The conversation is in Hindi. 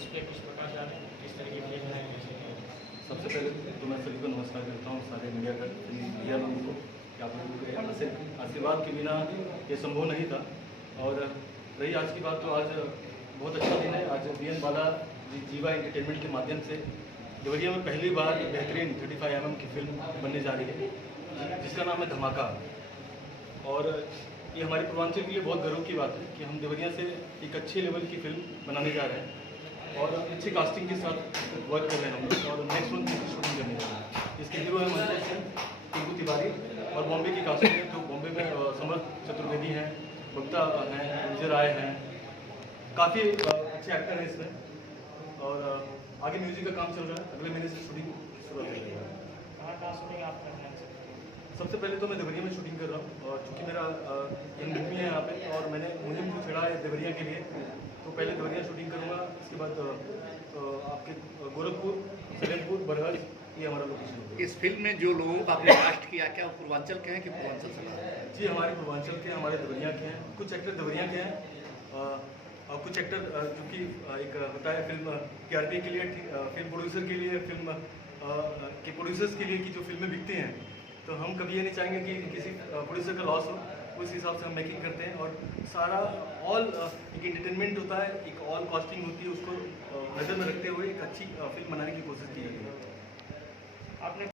उस पर कुछ प्रकाश डालें, किस तरह की फिल्म है जैसे कि। सबसे पहले तो मैं सभी को नमस्कार करता हूँ, सारे मीडिया लोगों को, कि आप लोगों के आशीर्वाद के बिना ये संभव नहीं था। और रही आज की बात, तो आज बहुत अच्छा दिन है। आज BN बाला जीवा एंटरटेनमेंट के माध्यम से देवरिया में पहली बार बेहतरीन 35 mm की फिल्म बनने जा रही है, जिसका नाम है धमाका। और ये हमारे पूर्वांचल के लिए बहुत गर्व की बात है कि हम देवरिया से एक अच्छे लेवल की फिल्म बनाने जा रहे हैं और अच्छी कास्टिंग के साथ वर्क कर रहे हैं हम लोग। और नेक्स्ट मंथ की शूटिंग करने जा रहे हैं। इसके हीरो हैं मनोज सिंह, टिंकू तिवारी, और बॉम्बे की कास्टिंग है, जो बॉम्बे में समर चतुर्वेदी हैं, बबीता हैं, विजय राय हैं, काफ़ी अच्छे एक्टर हैं इसमें। और आगे म्यूजिक का काम चल रहा है, अगले महीने से शूटिंग शुरू हो जाएगी। कहाँ शूटिंग आप करना है? सबसे पहले तो मैं देवरिया में शूटिंग कर रहा हूँ, और चूँकि मेरा जन्मभूमि है यहाँ पे, और मैंने मुझे छेड़ा है देवरिया के लिए, तो पहले देवरिया शूटिंग करूँगा। इसके बाद आपके गोरखपुर, सलेमपुर, बरहज, ये हमारा लोकेशन है। इस फिल्म में जो लोगों का आपने कास्ट किया, क्या वो पूर्वांचल के हैं कि पूर्वांचल से बाहर? जी, हमारे पूर्वांचल के, हमारे देवरिया के हैं, कुछ एक्टर देवरिया के हैं, और कुछ एक्टर जो कि एक होता है फिल्म TRP के लिए, फिल्म प्रोड्यूसर के लिए, फिल्म के प्रोड्यूसर्स के लिए कि जो फिल्में बिकती हैं, तो हम कभी ये नहीं चाहेंगे कि किसी प्रोड्यूसर का लॉस हो। उस हिसाब से हम मेकिंग करते हैं, और सारा ऑल एक एंटरटेनमेंट होता है, एक ऑल कॉस्टिंग होती है, उसको नज़र में रखते हुए एक अच्छी फिल्म बनाने की कोशिश की जाती है। आपने